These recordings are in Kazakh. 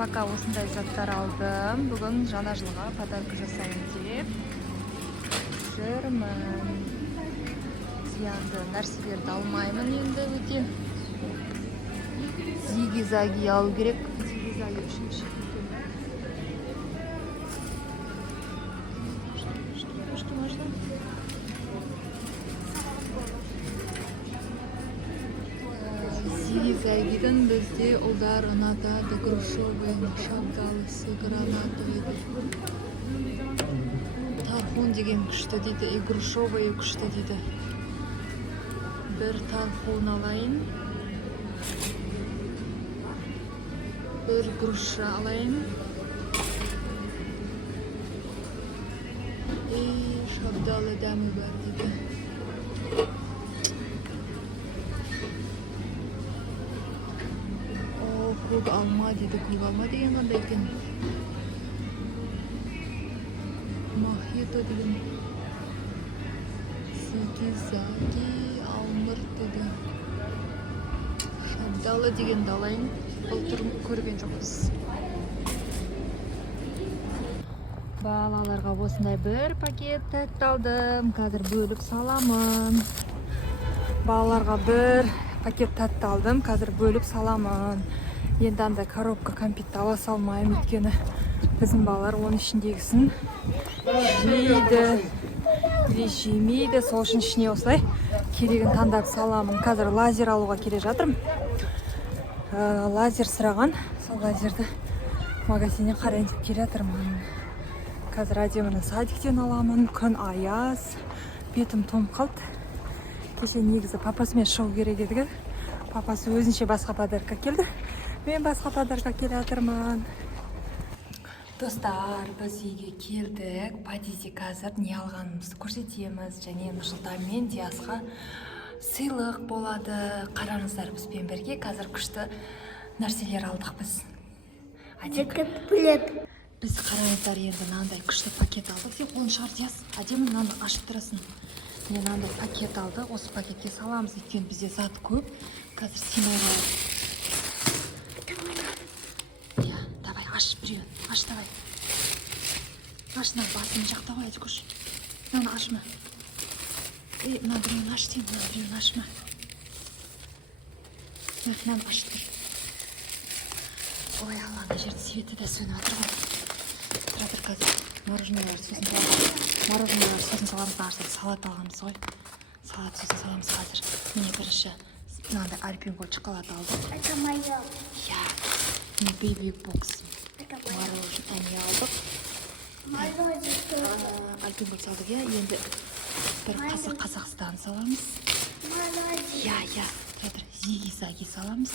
пока осындай заттар алдым. Бүгін жаңа жылға подарка жасайын деп жүрмін. Зиянды нәрселерді алмаймын енді өте. Зиги-заги алу керек. Зиги-заги үшін что можно? Зиги-загидің бізде ұлдар ұнатады. Грушевый, шабдалысы, гранатовый. Тархун деген күшті дейді. И грушевый күшті дейді. Бір тархун алайын. Бір груша алайын. И шабдалы дәмі бар дейді. Көк алма дейді. Көк алма деген қандай екен? Мохито деген. Зиги-заги алмұрт дейді. Шабдалы деген алайын. Бұл түрін көрген жоқпыз. Балаларға осындай бір пакет тәтті алдым. Қазір бөліп саламын. Балаларға бір пакет тәтті алдым. Қазір бөліп саламын. Енді андай коробка кәмпитті ала салмаймын, өйткені біздің балалар оның ішіндегісін жемейді. Сол үшін ішіне осылай керегін таңдап саламын. Қазір лазер алуға келе жатырмын. Лазер сұраған. Сол лазерді магазиннен қарайын деп келе жатырмын. Қазір әдеміні садиктен аламын. Күн аяз. Бетім том қалды. Кеше негізі папасымен шығу керек еді. Папасы өзінше басқа подарка келді. Мен басқа подарка келе жатырмын. Достар, біз үйге келдік. Падизе қазір не алғанымызды көрсетеміз. Және Нұрсұлтан мен Диасқа сыйлық болады. Қараңыздар, бізбен бірге қазір күшті нәрселер алдық біз. Біз қараңыздар, енді мынандай күшті пакет алдық. Сен қолын шығар, Диас. Әдемі мынаны ашып тұрасың. Мен мынандай пакет алдық. Осы пакетке саламыз. Өйткені бізде зат көп. Қазір симай қалады. Аш, біреуін. Аш, давай. Ашына басын жақта ғой, әді көш. Мынаны ашма. Мына біреуін аш деймін, мына біреуін ашма. Мынаны аш тұр. Ой, алланы жерді светі де сөніп атыр ғой. Тұр қазір. Мороженое сосын саламыз, арсады салат алғамыз ғой. Салат сосын саламыз қазір. Міне бірінші мынандай альпинго шоколад алдық. Это моё. Я. Не бейби бокс. Мороженое алдық. Альпинго салдық, я. Енді бір қасық Қазақстан саламыз. Я. Тұратыр, зиги-заги саламыз.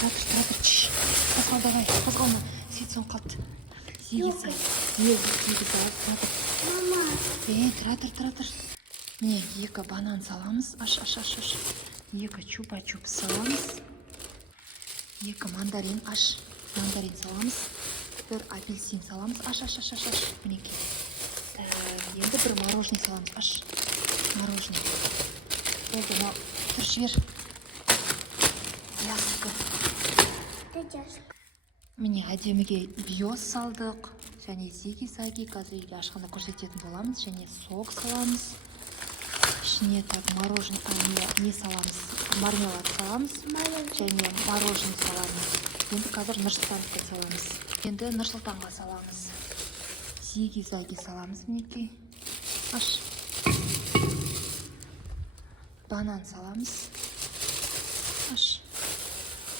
Тұратыр. Қозғал, давай. Қозғалма. Сетсон қалды. Зиги-заги. Тұратыр. Міне, екі банан саламыз. Аш. Екі чупа-чуп саламыз. Екі мандарин. Аш. Мандарин саламыз. Бір апельсин саламыз. Аш. Мінеке. Енді бір мороженое саламыз. Аш. Мороженое. Болды, тұр жібер. Ясқа. Міне әдеміге биос салдық. Және зиги-заги қазір үйге ашқанда көрсететін боламыз. Және сок саламыз. Ішіне так мороженое не саламыз. Мармелад саламыз. Және мороженое саламыз. Енді қазір Нұрсұлтанға саламыз. Енді Нұрсұлтанға саламыз. Зиги-заги саламыз мінекей. Аш. Банан саламыз. Аш.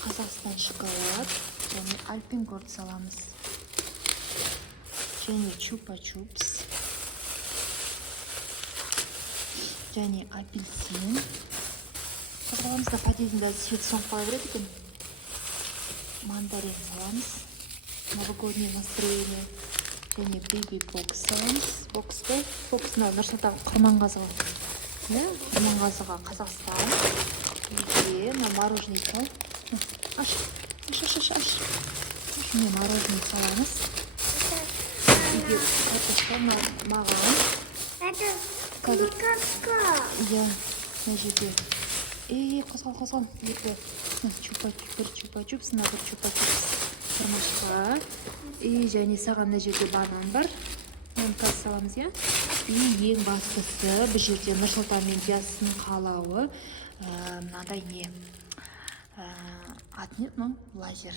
Қазақстан шоколад. Және альпингорд саламыз. Және чупа-чупс. Және апельсин. Қозғаламызда падезінде свет соңғы қала береді екен. Мандарин саламыз. Новогоднее настроение. Және бейби бокс саламыз. Боксына Нұрсұлтан Құрманғазыға. Құрманғазыға Қазақстан. Мына мороженое сал. Аш. Міне мороженое саламыз. Үйге картошка маған. Это кака. Я на жерде. Қозғал. Екі. Бір чупа-чупс, мына бір чупа-чупс. қармашқа. И және саған мына жерде банан бар. Оны қазір саламыз, иә? И ең бастысы бұл жерде Нұрсұлтан мен Диастың қалауы мынандай не? Аты не? Ну, лазер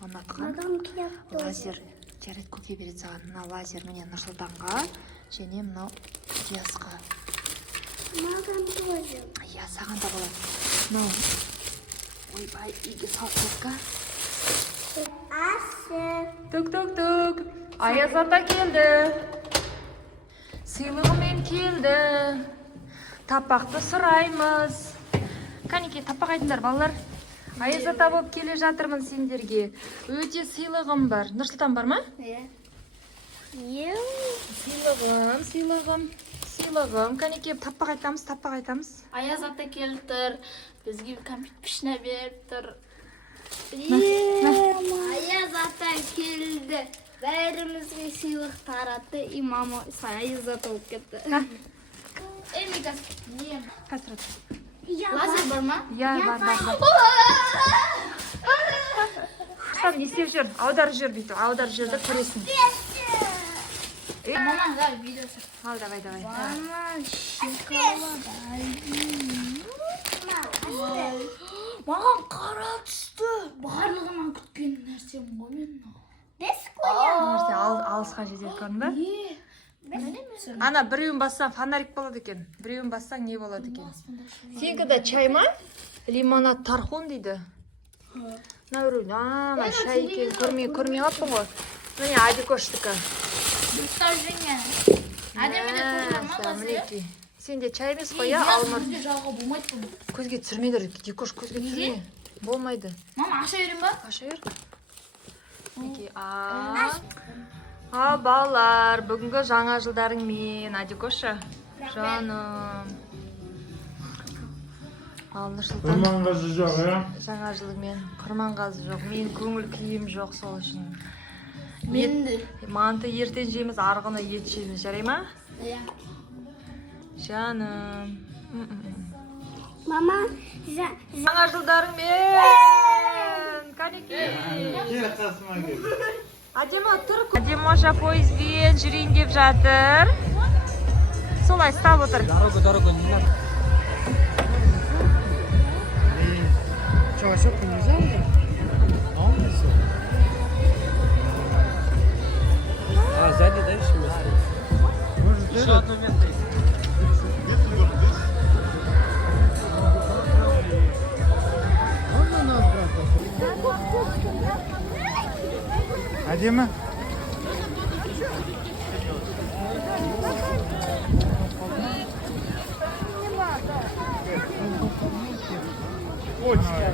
орнатқан. Маған келіп тұр. Лазер. Жарайды, көке береді саған. Мына лазер міне Нұрсұлтанға және мынау Диасқа. Маған тоже. Иә, саған да болады. Мынау. Ойбай, үйге салсаққа. Асы. Тук. Аяз ата келді. Сыйлығымен келді. Тапақты сұраймыз. Кәнеке, тапақ айтыңдар, балалар. Аяз ата болып келе жатырмын сендерге. Өте сыйлығым бар. Нұрсұлтан бар ма? Иә. Сыйлығым. Кәнеке, тапақ айтамыз. Аяз ата келіп тұр. Бізге кәмпит пішіне беріп тұр. Аяз ата келді. Бәрімізге сыйлық таратты. И мама Аяз ата болып кетті. Микас, не? Қазір. Лазер бар ма? Иә, бар. Құстан не істеп жүр? Аударып жүр бүйтіп. Аударып жүрді, көресің. Мама, да, видеосы. Ал, давай. Мама, шоколад. Маған қара түсті. Барлығынан күткен нәрсем ғой мен. Нәрсе алысқа жетеді, көрдің бе? Ана, біреуін бассаң фонарик болады екен. Біреуін бассаң не болады екен? Сенікі де чай ма? Лимонад тархун дейді. Ана, шай екен. Көрмей қалыппын ғой. Міне, Адикоштікі. Представление. Әдемі де тұр ма қазір? Мінекей. Сенде чай емес қой, иә? Алмыр. Көзге жағуға болмайды бұл. Көзге түсірмейдір. Дикош көзге түсірме. Болмайды. Мама, аша берем ба? Аша бер. Мінекей. Балалар, бүгінгі жаңа жылдарыңмен, Адикоша. Жаным. Ал Нұрсұлтан. Құрманғазы жоқ, иә? Жаңа жылымен құрманғазы жоқ. Мен көңіл күйім жоқ сол үшін. Менді. Манты ертең жейміз, арғыны ет жейміз, жарай ма? Иә. Жаным. Мама, Жаңа жылдарыңмен. Кәнеке. Кел қасыма кел. Адема тұр. Адемоша пойызбен жүрейін деп жатыр. Солай стап отыр. Дорогу не надо. Что, ошибку не взял уже? А он не все. Сзади дальше место. Может, Еще одно место есть. Можно нас, брат? Адема? Очень.